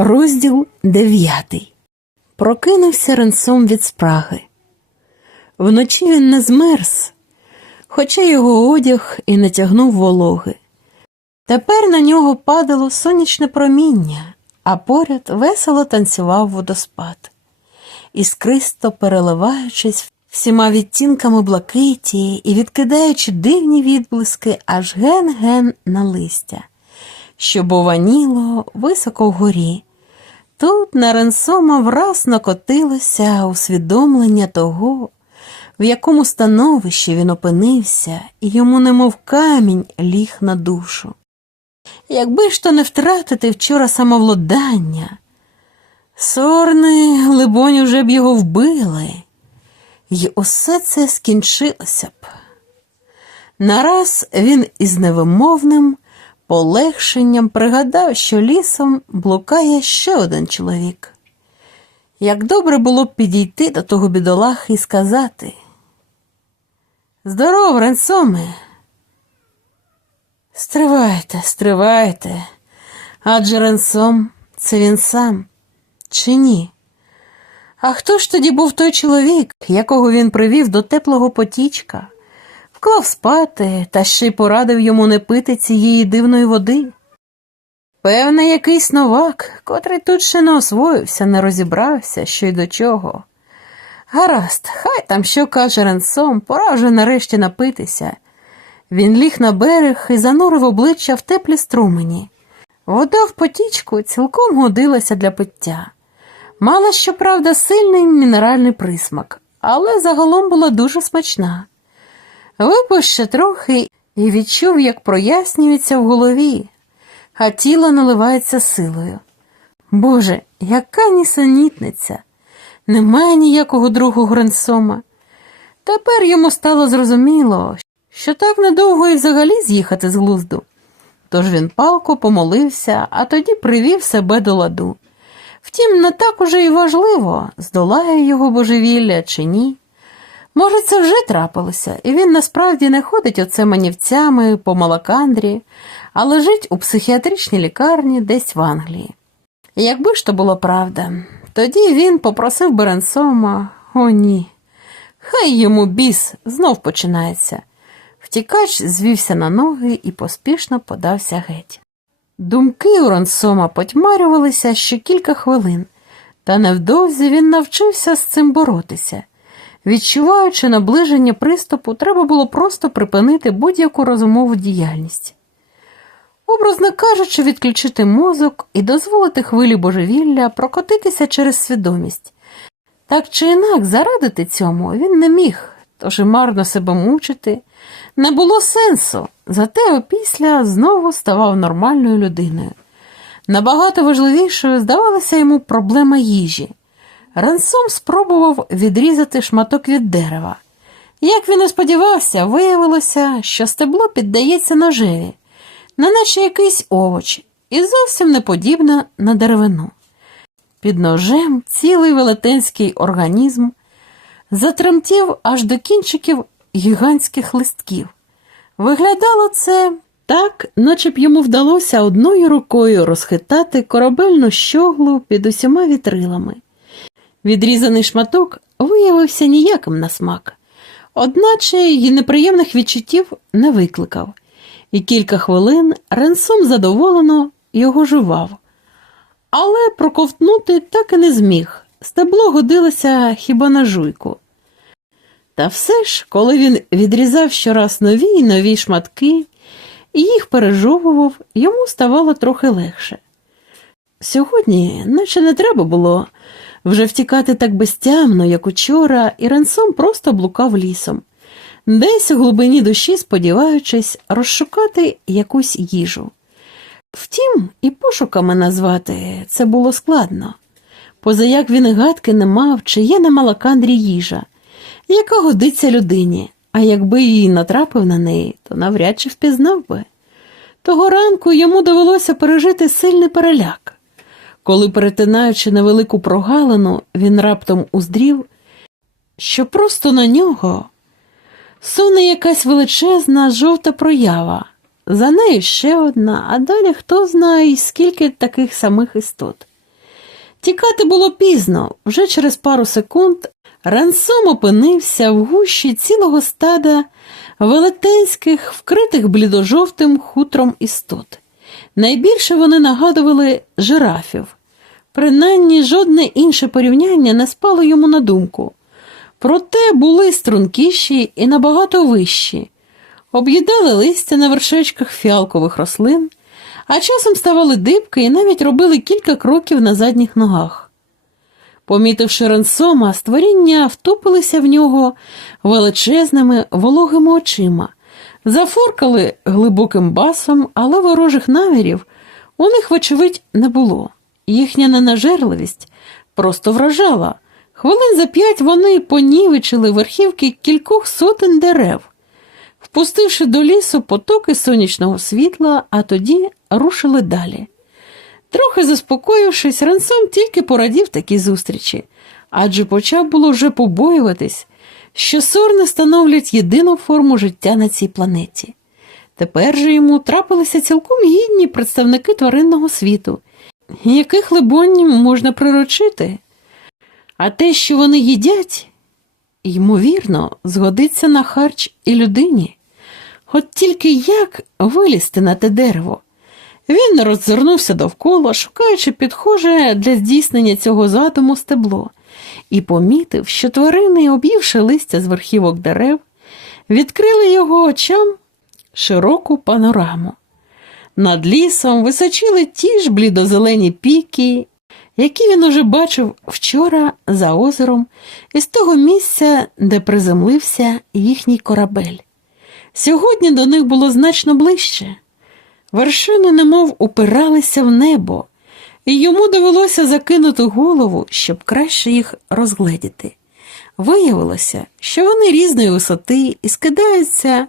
Розділ дев'ятий. Прокинувся ренцом від спраги. Вночі він не змерз, хоча його одяг і натягнув вологи. Тепер на нього падало сонячне проміння, а поряд весело танцював водоспад. Іскристо переливаючись всіма відтінками блакиті і відкидаючи дивні відблиски аж ген-ген на листя, що бованіло високо вгорі. Тут на Ренсома враз накотилося усвідомлення того, в якому становищі він опинився, і йому немов камінь ліг на душу. Якби ж то не втратити вчора самовладання, сорни, либонь, уже б його вбили, і усе це скінчилося б. Нараз він із невимовним полегшенням пригадав, що лісом блукає ще один чоловік. Як добре було б підійти до того бідолахи і сказати Здоров, Ренсоме. Стривайте, стривайте. Адже Ренсом це він сам, чи ні? А хто ж тоді був той чоловік, якого він привів до теплого потічка, вклав спати та ще й порадив йому не пити цієї дивної води? Певне, якийсь новак, котрий тут ще не освоївся, не розібрався, що й до чого. Гаразд, хай там що каже Ренсом, пора вже нарешті напитися. Він ліг на берег і занурив обличчя в теплі струмені. Вода в потічку цілком годилася для пиття. Мала, щоправда, сильний мінеральний присмак, але загалом була дуже смачна. Випив ще трохи і відчув, як прояснюється в голові, а тіло наливається силою. Боже, яка нісенітниця! Немає ніякого другого Гренсома. Тепер йому стало зрозуміло, що так недовго і взагалі з'їхати з глузду. Тож він палко помолився, а тоді привів себе до ладу. Втім, не так уже й важливо, здолає його божевілля чи ні. Може, це вже трапилося, і він насправді не ходить оце манівцями по Малакандрі, а лежить у психіатричній лікарні десь в Англії. Якби ж то було правда, тоді він попросив Беренсома, о ні, хай йому біс знов починається. Втікач звівся на ноги і поспішно подався геть. Думки у Ронсома потьмарювалися ще кілька хвилин, та невдовзі він навчився з цим боротися. Відчуваючи наближення приступу, треба було просто припинити будь-яку розумову діяльність. Образно кажучи, відключити мозок і дозволити хвилі божевілля прокотитися через свідомість. Так чи інак, зарадити цьому він не міг, тож і марно себе мучити. Не було сенсу, зате опісля знову ставав нормальною людиною. Набагато важливішою здавалася йому проблема їжі. Рансом спробував відрізати шматок від дерева. Як він і сподівався, виявилося, що стебло піддається ножеві, неначе якийсь овоч, і зовсім не подібне на деревину. Під ножем цілий велетенський організм затремтів аж до кінчиків гігантських листків. Виглядало це так, наче б йому вдалося одною рукою розхитати корабельну щоглу під усіма вітрилами. Відрізаний шматок виявився ніяким на смак, одначе й неприємних відчуттів не викликав, і кілька хвилин Ренсом задоволено його жував. Але проковтнути так і не зміг. Стебло годилося хіба на жуйку. Та все ж, коли він відрізав щораз нові й нові шматки і їх пережовував, йому ставало трохи легше. Сьогодні, наче не треба було вже втікати так безтямно, як учора, і Ренсом просто блукав лісом, десь у глибині душі, сподіваючись, розшукати якусь їжу. Втім, і пошуками назвати це було складно, позаяк він і гадки не мав, чи є на Малакандрі їжа, яка годиться людині, а якби їй натрапив на неї, то навряд чи впізнав би. Того ранку йому довелося пережити сильний переляк. Коли, перетинаючи невелику прогалину, він раптом уздрів, що просто на нього суне якась величезна жовта проява, за нею ще одна, а далі хто знає, скільки таких самих істот. Тікати було пізно, вже через пару секунд Рансом опинився в гущі цілого стада велетенських, вкритих блідожовтим хутром істот. Найбільше вони нагадували жирафів. Принаймні жодне інше порівняння не спало йому на думку. Проте були стрункіші і набагато вищі, об'їдали листя на вершечках фіалкових рослин, а часом ставали дибки і навіть робили кілька кроків на задніх ногах. Помітивши Ренсома, створіння втупилися в нього величезними вологими очима, зафоркали глибоким басом, але ворожих намірів у них, вочевидь, не було. Їхня ненажерливість просто вражала. Хвилин за п'ять вони понівечили верхівки кількох сотень дерев, впустивши до лісу потоки сонячного світла, а тоді рушили далі. Трохи заспокоївшись, Рансом тільки порадів такій зустрічі, адже почав було вже побоюватись, що сорни становлять єдину форму життя на цій планеті. Тепер же йому трапилися цілком гідні представники тваринного світу, яких, либонь, можна приручити. А те, що вони їдять, ймовірно, згодиться на харч і людині. От тільки як вилізти на те дерево? Він роззирнувся довкола, шукаючи підхоже для здійснення цього задуму стебло, і помітив, що тварини, об'ївши листя з верхівок дерев, відкрили його очам широку панораму. Над лісом височили ті ж блідозелені піки, які він уже бачив вчора за озером із того місця, де приземлився їхній корабель. Сьогодні до них було значно ближче. Вершини немов упиралися в небо, і йому довелося закинути голову, щоб краще їх розгледіти. Виявилося, що вони різної висоти і скидаються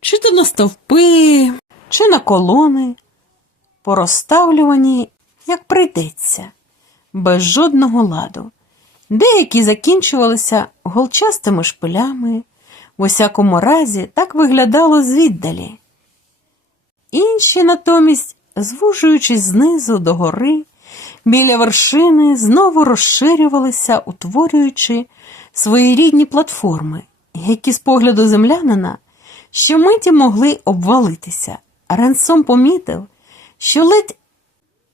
чи то на стовпи, чи на колони, порозставлювані, як прийдеться, без жодного ладу. Деякі закінчувалися голчастими шпилями, в усякому разі так виглядало звіддалі. Інші натомість, звужуючись знизу до гори, біля вершини знову розширювалися, утворюючи свої рідні платформи, які з погляду землянина щомиті могли обвалитися. Ренсом помітив, що ледь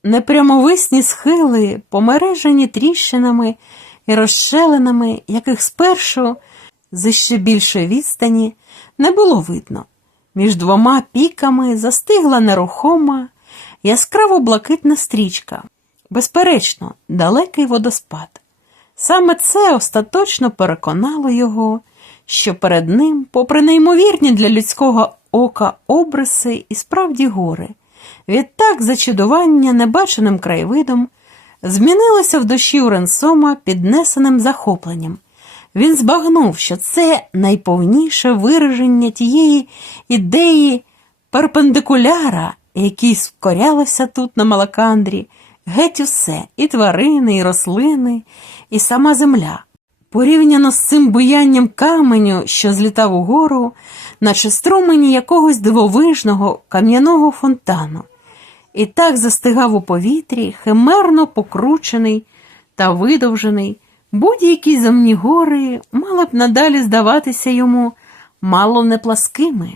непрямовисні схили, помережені тріщинами і розшелинами, яких спершу з ще більшої відстані не було видно. Між двома піками застигла нерухома, яскраво блакитна стрічка, безперечно, далекий водоспад. Саме це остаточно переконало його, що перед ним, попри неймовірні для людського ока обриси і справді гори, відтак зачудування небаченим краєвидом змінилося в душі Уренсома піднесеним захопленням. Він збагнув, що це найповніше вираження тієї ідеї перпендикуляра, якій скорялося тут на Малакандрі, геть усе, і тварини, і рослини, і сама земля. Порівняно з цим буянням каменю, що злітав угору, наче струмені якогось дивовижного кам'яного фонтану, і так застигав у повітрі, химерно покручений та видовжений. Будь-які земні гори мали б надалі здаватися йому мало не пласкими.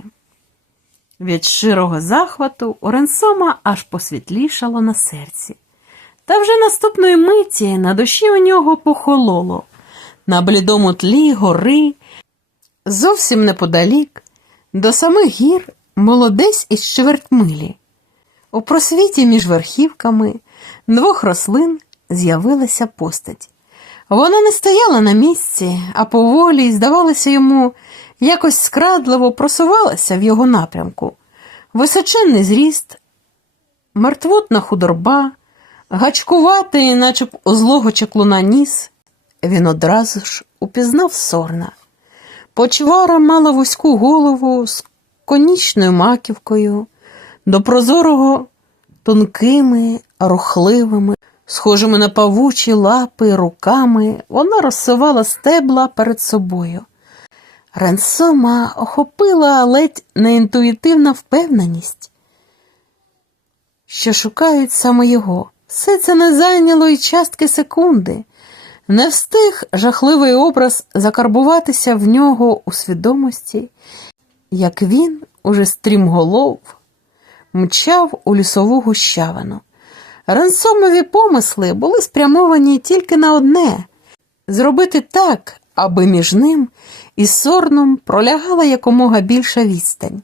Від широго захвату у Ренсома аж посвітлішало на серці. Та вже наступної миті на душі у нього похололо, на блідому тлі гори, зовсім неподалік, до самих гір молодесь із чверть милі. У просвіті між верхівками двох рослин з'явилася постать. Вона не стояла на місці, а поволі, здавалося йому, якось скрадливо просувалася в його напрямку. Височенний зріст, мертвотна худорба, гачкуватий, наче б у злого чаклуна ніс, він одразу ж упізнав сорна. Почвара мала вузьку голову з конічною маківкою, до прозорого тонкими, рухливими, схожими на павучі лапи руками, вона розсувала стебла перед собою. Ренсома охопила ледь неінтуїтивна впевненість, що шукають саме його, Все це не зайняло й частки секунди. Не встиг жахливий образ закарбуватися в нього у свідомості, як він, уже стрімголов, мчав у лісову гущавину. Рансомові помисли були спрямовані тільки на одне зробити так, аби між ним і сорном пролягала якомога більша відстань.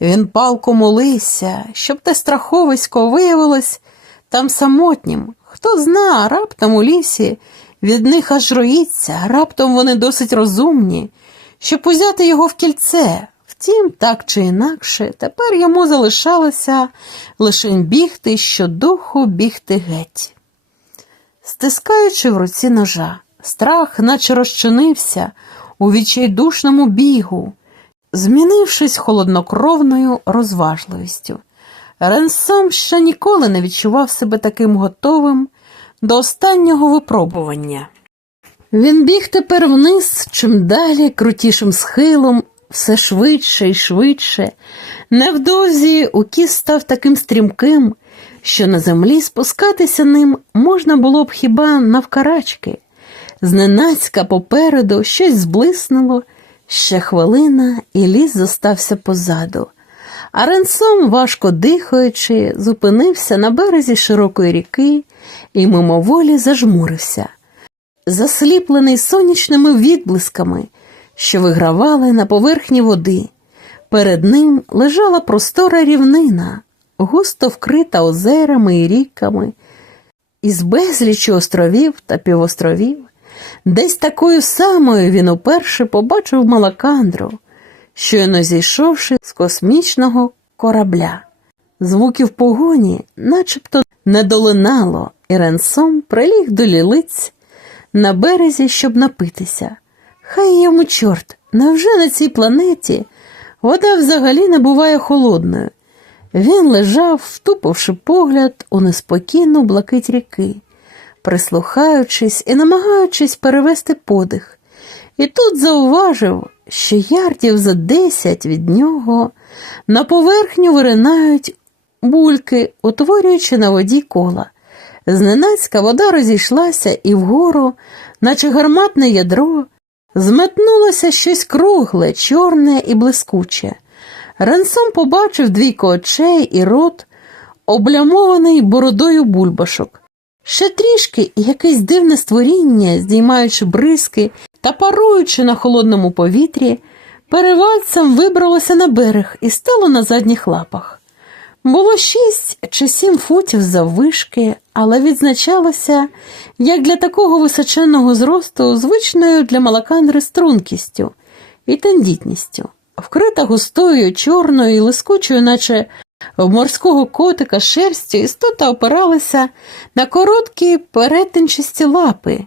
Він палко молився, щоб те страховисько виявилось там самотнім. Хто зна, раптом у лісі від них аж роїться, раптом вони досить розумні, щоб узяти його в кільце. Втім, так чи інакше, тепер йому залишалося лише бігти щодуху бігти геть. Стискаючи в руці ножа, страх наче розчинився у відчайдушному бігу, змінившись холоднокровною розважливістю. Ренсом ще ніколи не відчував себе таким готовим до останнього випробування. Він біг тепер вниз, чим далі, крутішим схилом, все швидше і швидше. Невдовзі укіс став таким стрімким, що на землі спускатися ним можна було б хіба навкарачки. Зненацька попереду щось зблиснуло, ще хвилина, і ліс зостався позаду. А Ренсом, важко дихаючи, зупинився на березі широкої ріки і мимоволі зажмурився. Засліплений сонячними відблисками, що вигравали на поверхні води. Перед ним лежала простора рівнина, густо вкрита озерами і ріками, із безлічі островів та півостровів. Десь такою самою він уперше побачив Малакандру, щойно зійшовши з космічного корабля. Звуків погоні начебто не долинало, і Ренсом приліг до лілиць на березі, щоб напитися. Хай йому чорт, невже на цій планеті вода взагалі не буває холодною? Він лежав, втупивши погляд у неспокійну блакить ріки, прислухаючись і намагаючись перевести подих. І тут зауважив, що ярдів за десять від нього на поверхню виринають бульки, утворюючи на воді кола. Зненацька вода розійшлася і вгору, наче гарматне ядро, зметнулося щось кругле, чорне і блискуче. Ренсом побачив двійко очей і рот, облямований бородою бульбашок. Ще трішки якесь дивне створіння, здіймаючи бризки та паруючи на холодному повітрі, перевальцем вибралося на берег і стало на задніх лапах. Було шість чи сім футів заввишки, але відзначалося, як для такого височенного зросту, звичною для малакандри стрункістю і тендітністю, вкрита густою, чорною і лискучою, наче в морського котика шерстю, істота опиралася на короткі перетинчасті лапи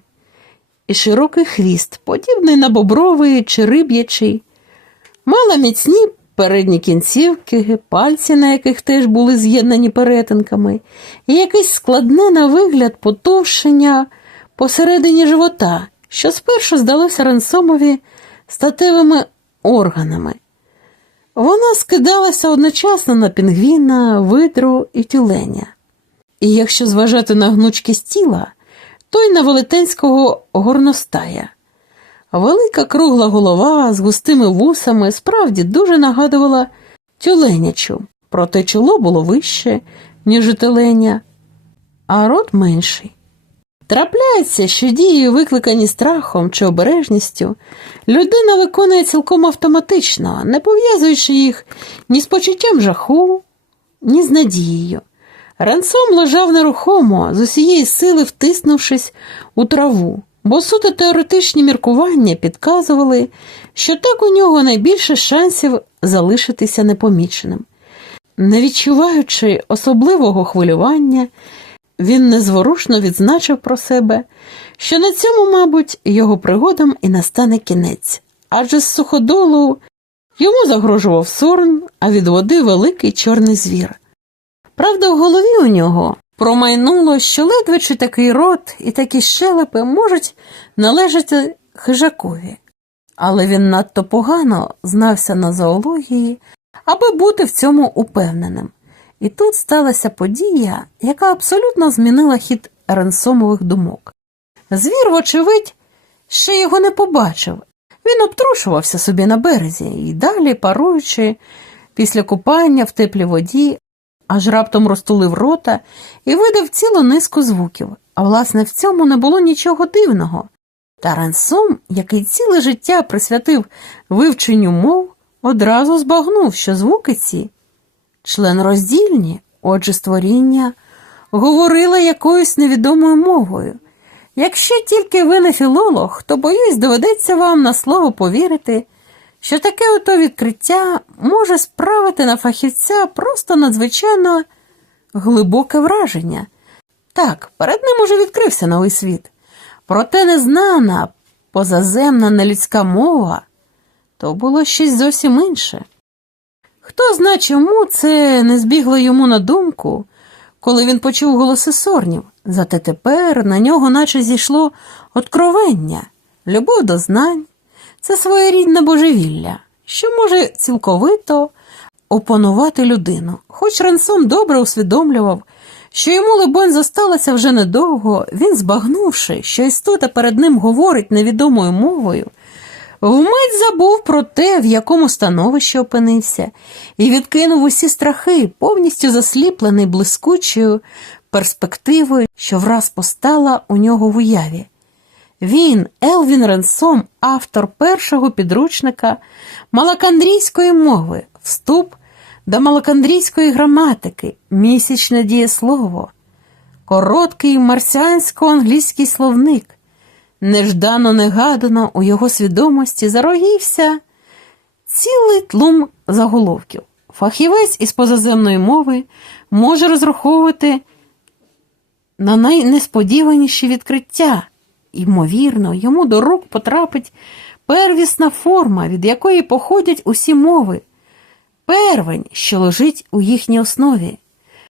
і широкий хвіст, подібний на бобровий чи риб'ячий, мала міцні передні кінцівки, пальці, на яких теж були з'єднані перетинками, і якесь складне на вигляд потовшення посередині живота, що спершу здалося Рансомові статевими органами. Вона скидалася одночасно на пінгвіна, видру і тюленя. І якщо зважати на гнучкість тіла, то й на велетенського горностая. Велика кругла голова з густими вусами справді дуже нагадувала тюленячу, проте чоло було вище, ніж у теленя, а рот менший. Трапляється, що дії, викликані страхом чи обережністю, людина виконує цілком автоматично, не пов'язуючи їх ні з почуттям жаху, ні з надією. Ранцом лежав нерухомо, з усієї сили втиснувшись у траву, бо суто теоретичні міркування підказували, що так у нього найбільше шансів залишитися непоміченим. Не відчуваючи особливого хвилювання, він незворушно відзначив про себе, що на цьому, мабуть, його пригодам і настане кінець, адже з суходолу йому загрожував сорн, а від води великий чорний звір. Правда, в голові у нього промайнуло, що ледве чи такий рот і такі щелепи можуть належати хижакові, але він надто погано знався на зоології, аби бути в цьому упевненим. І тут сталася подія, яка абсолютно змінила хід Ренсомових думок. Звір, вочевидь, ще його не побачив. Він обтрушувався собі на березі і далі, паруючи, після купання в теплій воді, аж раптом розтулив рота і видав цілу низку звуків. А власне в цьому не було нічого дивного. Та Ренсом, який ціле життя присвятив вивченню мов, одразу збагнув, що звуки ці членроздільні, отже, створіння, говорила якоюсь невідомою мовою. Якщо тільки ви не філолог, то, боюсь, доведеться вам на слово повірити, що таке ото відкриття може справити на фахівця просто надзвичайно глибоке враження. Так, перед ним уже відкрився новий світ. Проте незнана, позаземна нелюдська мова то було щось зовсім інше. Хто зна чому це не збігло йому на думку, коли він почув голоси сорнів, зате тепер на нього наче зійшло откровення, любов до знань, це своєрідне божевілля, що може цілковито опанувати людину. Хоч Ренсом добре усвідомлював, що йому, либонь, зосталося вже недовго, він, збагнувши, що істота перед ним говорить невідомою мовою, вмить забув про те, в якому становищі опинився, і відкинув усі страхи, повністю засліплений блискучою перспективою, що враз постала у нього в уяві. Він, Елвін Ренсом, автор першого підручника малакандрійської мови, вступ до малакандрійської граматики, місячне дієслово, короткий марсіансько-англійський словник. Неждано негадано у його свідомості зарогівся цілий тлум заголовків. Фахівець із позаземної мови може розраховувати на найнесподіваніші відкриття. Ймовірно, йому до рук потрапить первісна форма, від якої походять усі мови, первень, що лежить у їхній основі.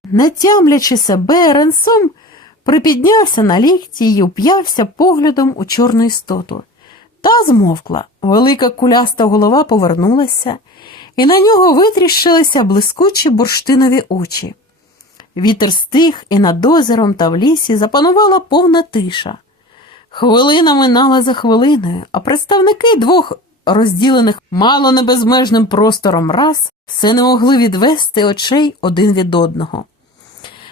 Не тямлячи себе, Ренсом припіднявся на лікті й уп'явся поглядом у чорну істоту. Та змовкла, велика куляста голова повернулася, і на нього витріщилися блискучі бурштинові очі. Вітер стих, і над озером та в лісі запанувала повна тиша. Хвилина минала за хвилиною, а представники двох розділених мало не безмежним простором раз все не могли відвести очей один від одного.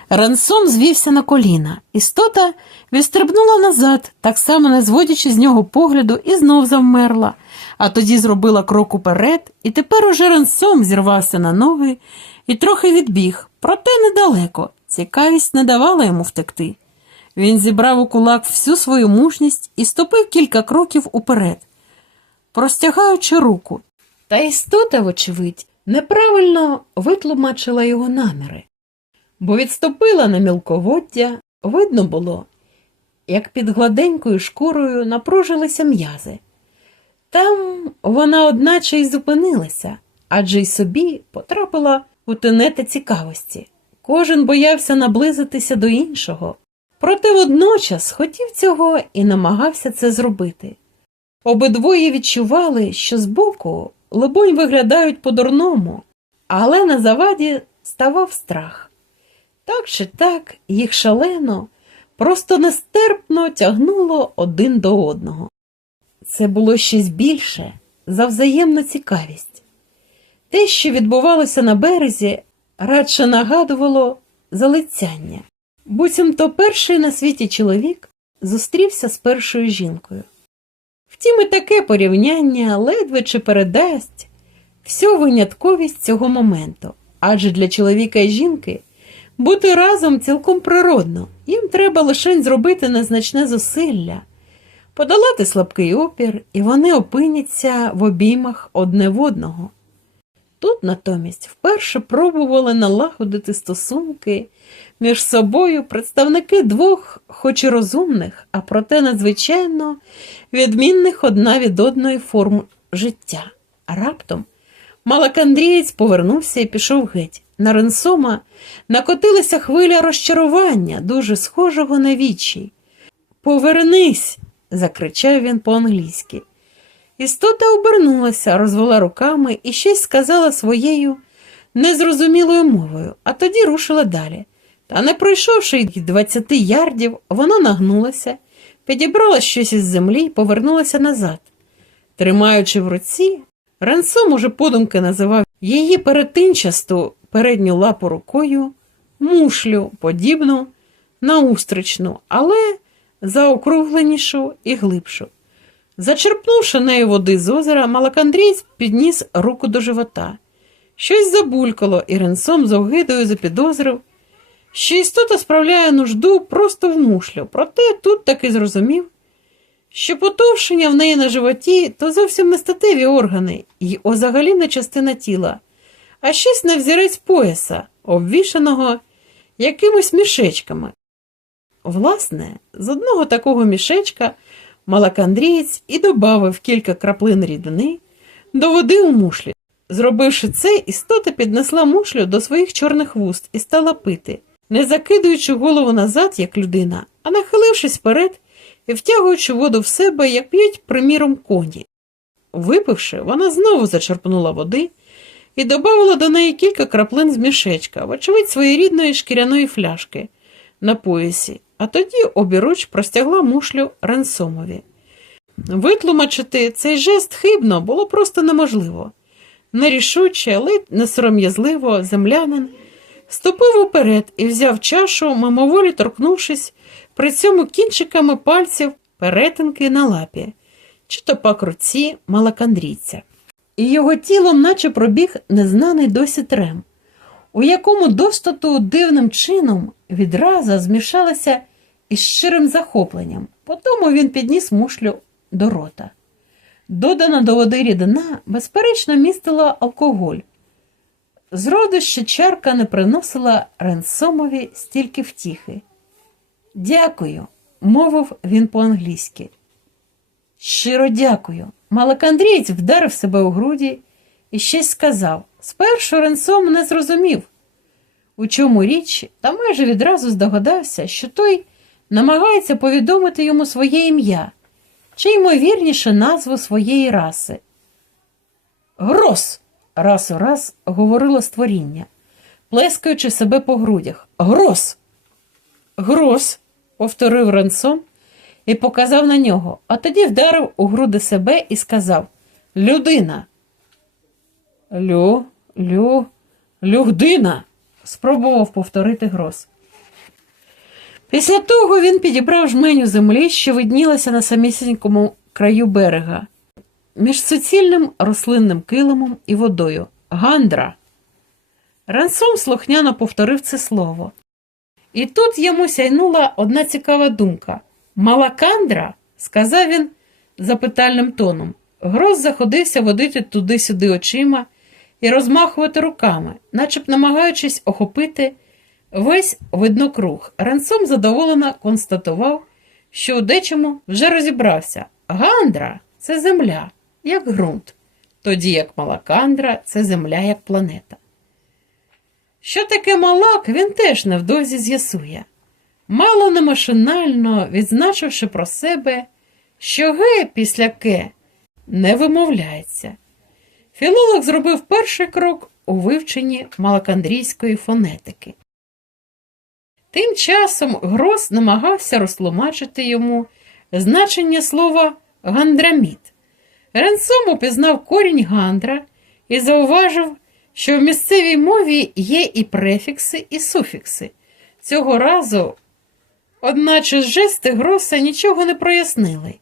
Ренсом звівся на коліна. Істота відстрибнула назад, так само не зводячи з нього погляду, і знов завмерла, а тоді зробила крок уперед, і тепер уже Ренсом зірвався на ноги і трохи відбіг, проте недалеко. Цікавість не давала йому втекти. Він зібрав у кулак всю свою мужність і ступив кілька кроків уперед, простягаючи руку. Та істота, вочевидь, неправильно витлумачила його наміри, бо відступила на мілководдя, видно було, як під гладенькою шкурою напружилися м'язи. Там вона одначе й зупинилася, адже й собі потрапила у тенети цікавості. Кожен боявся наблизитися до іншого, проте водночас хотів цього і намагався це зробити. Обидвоє відчували, що збоку, либонь, виглядають по-дурному, але на заваді ставав страх. Так чи так, їх шалено, просто нестерпно тягнуло один до одного. Це було щось більше за взаємну цікавість. Те, що відбувалося на березі, радше нагадувало залицяння. Буцімто перший на світі чоловік зустрівся з першою жінкою. Втім, і таке порівняння ледве чи передасть всю винятковість цього моменту, адже для чоловіка і жінки бути разом цілком природно, їм треба лише зробити незначне зусилля, подолати слабкий опір, і вони опиняться в обіймах одне в одного. Тут натомість вперше пробували налагодити стосунки між собою представники двох, хоч і розумних, а проте надзвичайно відмінних одна від одної форм життя. А раптом Малакандрієць повернувся і пішов геть. На Ренсома накотилася хвиля розчарування, дуже схожого на вічі. Повернись, закричав він по-англійськи. Істота обернулася, розвела руками і щось сказала своєю незрозумілою мовою, а тоді рушила далі. Та не пройшовши й 20 ярдів, вона нагнулася, підібрала щось із землі і повернулася назад. Тримаючи в руці, Рансом уже подумки називав її перетинчасту передню лапу рукою мушлю, подібну на устричну, але заокругленішу і глибшу. Зачерпнувши нею води з озера, Малакандрій підніс руку до живота. Щось забулькало, і Ренсом з огидою запідозрив, що істота справляє нужду просто в мушлю, проте тут таки зрозумів, що потовшення в неї на животі то зовсім не статеві органи і взагалі не частина тіла, а щось на взірець пояса, обвішаного якимось мішечками. Власне, з одного такого мішечка малакандрієць і добавив кілька краплин рідини до води у мушлі. Зробивши це, істота піднесла мушлю до своїх чорних вуст і стала пити, не закидуючи голову назад, як людина, а нахилившись вперед і втягуючи воду в себе, як п'ють, приміром, коні. Випивши, вона знову зачерпнула води і додавала до неї кілька краплин з мішечка, вочевидь своєрідної шкіряної фляшки на поясі, а тоді обіруч простягла мушлю Ренсомові. Витлумачити цей жест хибно було просто неможливо. Нерішуче, ледь несором'язливо землянин ступив уперед і взяв чашу, мимоволі торкнувшись при цьому кінчиками пальців перетинки на лапі, чи то пак руці малакандрійця. І його тілом наче пробіг незнаний досі трем, у якому достату дивним чином відразу змішалася із щирим захопленням. Потому він підніс мушлю до рота. Додана до води рідина, безперечно, містила алкоголь. Зроду ще чарка не приносила Ренсомові стільки втіхи. Дякую, мовив він по-англійськи. Щиро дякую. Малакандрієць вдарив себе у груді і щось сказав. Спершу Ренсом не зрозумів, у чому річ, та майже відразу здогадався, що той намагається повідомити йому своє ім'я чи ймовірніше назву своєї раси. Грос! Раз у раз говорило створіння, плескаючи себе по грудях. Грос! Грос! повторив Ренсом і показав на нього, а тоді вдарив у груди себе і сказав Людина. Лю, лю, людина, спробував повторити Грос. Після того він підібрав жменю землі, що виднілася на самісінькому краю берега, між суцільним рослинним килимом і водою. Гандра. Рансом слухняно повторив це слово. І тут йому сяйнула одна цікава думка. Малакандра, сказав він запитальним тоном. Гроз заходився водити туди-сюди очима і розмахувати руками, начеб намагаючись охопити весь виднокруг. Рансом задоволено констатував, що у дечому вже розібрався. Гандра це земля, як ґрунт, тоді як Малакандра це земля як планета. Що таке малак, він теж невдовзі з'ясує, мало не машинально відзначивши про себе, що ге після ке не вимовляється. Філолог зробив перший крок у вивченні малакандрійської фонетики. Тим часом Грос намагався розтлумачити йому значення слова гандраміт. Ренсом упізнав корінь гандра і зауважив, що в місцевій мові є і префікси, і суфікси. Цього разу, одначе жести Гроса нічого не прояснили,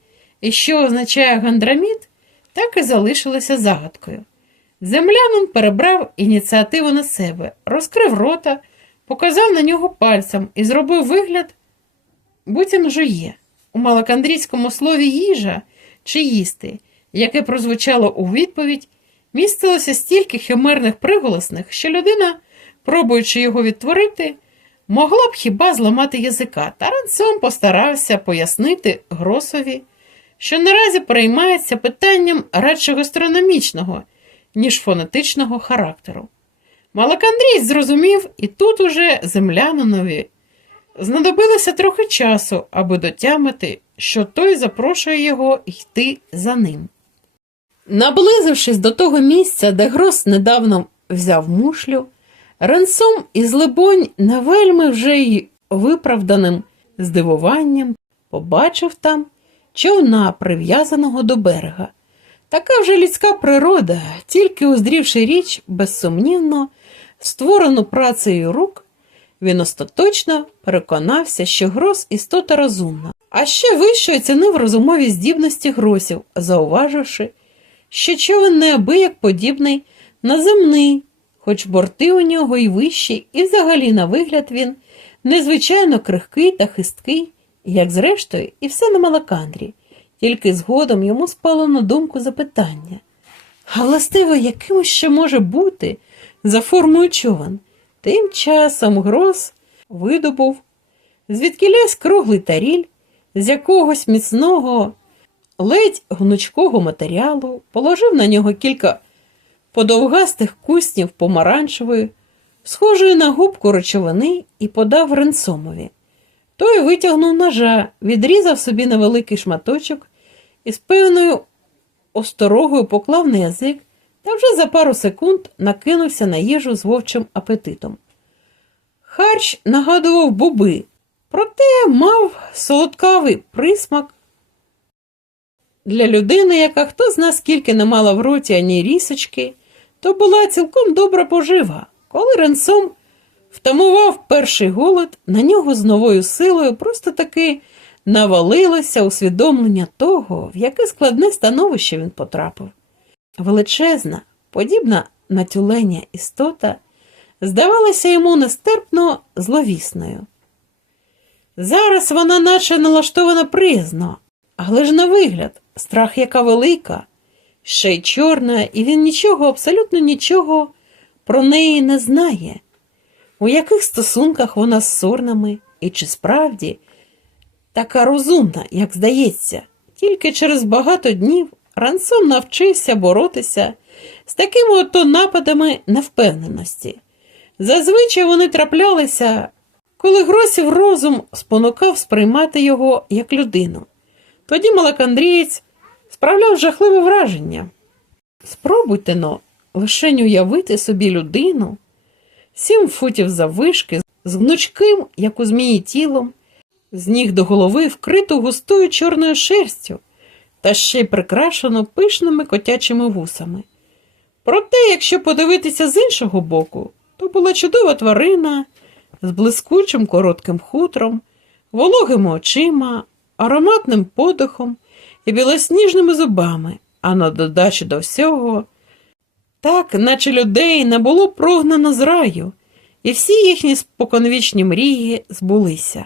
і що означає гандраміт, так і залишилося загадкою. Землянин перебрав ініціативу на себе, розкрив рота, показав на нього пальцем і зробив вигляд, буцім жує. У малокандрійському слові їжа чи їсти, яке прозвучало у відповідь, містилося стільки химерних приголосних, що людина, пробуючи його відтворити, могла б хіба зламати язика. Таранцом постарався пояснити Гросові, що наразі переймається питанням радше гастрономічного, ніж фонетичного характеру. Малакандрій зрозумів, і тут уже землянинові знадобилося трохи часу, аби дотямити, що той запрошує його йти за ним. Наблизившись до того місця, де Грос недавно взяв мушлю, Ренсом із либонь на вельми вже й виправданим здивуванням побачив там човна, прив'язаного до берега. Така вже людська природа, тільки уздрівши річ, безсумнівно, створену працею рук, він остаточно переконався, що гроз істота розумна, а ще вище оцінив розумові здібності гросів, зауваживши, що човен неабияк подібний на земний, хоч борти у нього й вищі, і взагалі на вигляд він незвичайно крихкий та хисткий, як зрештою, і все на Малакандрі. Тільки згодом йому спало на думку запитання. А властиво, яким ще може бути за формою човен? Тим часом гроз видобув звідкілясь круглий таріль з якогось міцного, ледь гнучкого матеріалу, положив на нього кілька подовгастих куснів помаранчевої, схожої на губку речовини, і подав Ренсомові. Той витягнув ножа, відрізав собі невеликий шматочок і з певною осторогою поклав на язик та вже за пару секунд накинувся на їжу з вовчим апетитом. Харч нагадував боби, проте мав солодкавий присмак. Для людини, яка хто зна скільки не мала в роті ані рісочки, то була цілком добра пожива. Коли Ренсом втамував перший голод, на нього з новою силою просто таки навалилося усвідомлення того, в яке складне становище він потрапив. Величезна, подібна на тюленя істота, здавалася йому нестерпно зловісною. Зараз вона наче налаштована приязно, але ж на вигляд, страх яка велика, ще й чорна, і він нічого, абсолютно нічого про неї не знає. У яких стосунках вона з сорнами, і чи справді така розумна, як здається, тільки через багато днів Рансон навчився боротися з такими ото нападами невпевненості. Зазвичай вони траплялися, коли Гросів розум спонукав сприймати його як людину. Тоді Малакандрієць справляв жахливе враження. Спробуйте но лишень уявити собі людину, сім футів заввишки, з гнучким, як у змії тілом, з ніг до голови вкриту густою чорною шерстю та ще й прикрашену пишними котячими вусами. Проте, якщо подивитися з іншого боку, то була чудова тварина з блискучим коротким хутром, вологими очима, ароматним подихом і білосніжними зубами, а на додачу до всього, так, наче людей не було прогнано з раю, і всі їхні споконвічні мрії збулися.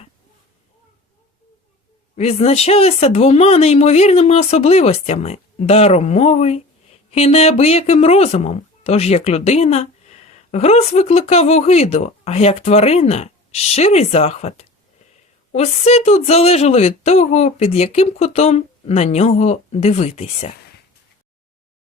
Відзначалися двома неймовірними особливостями даром мови і неабияким розумом, тож як людина, Грос викликав огиду, а як тварина щирий захват. Усе тут залежало від того, під яким кутом на нього дивитися.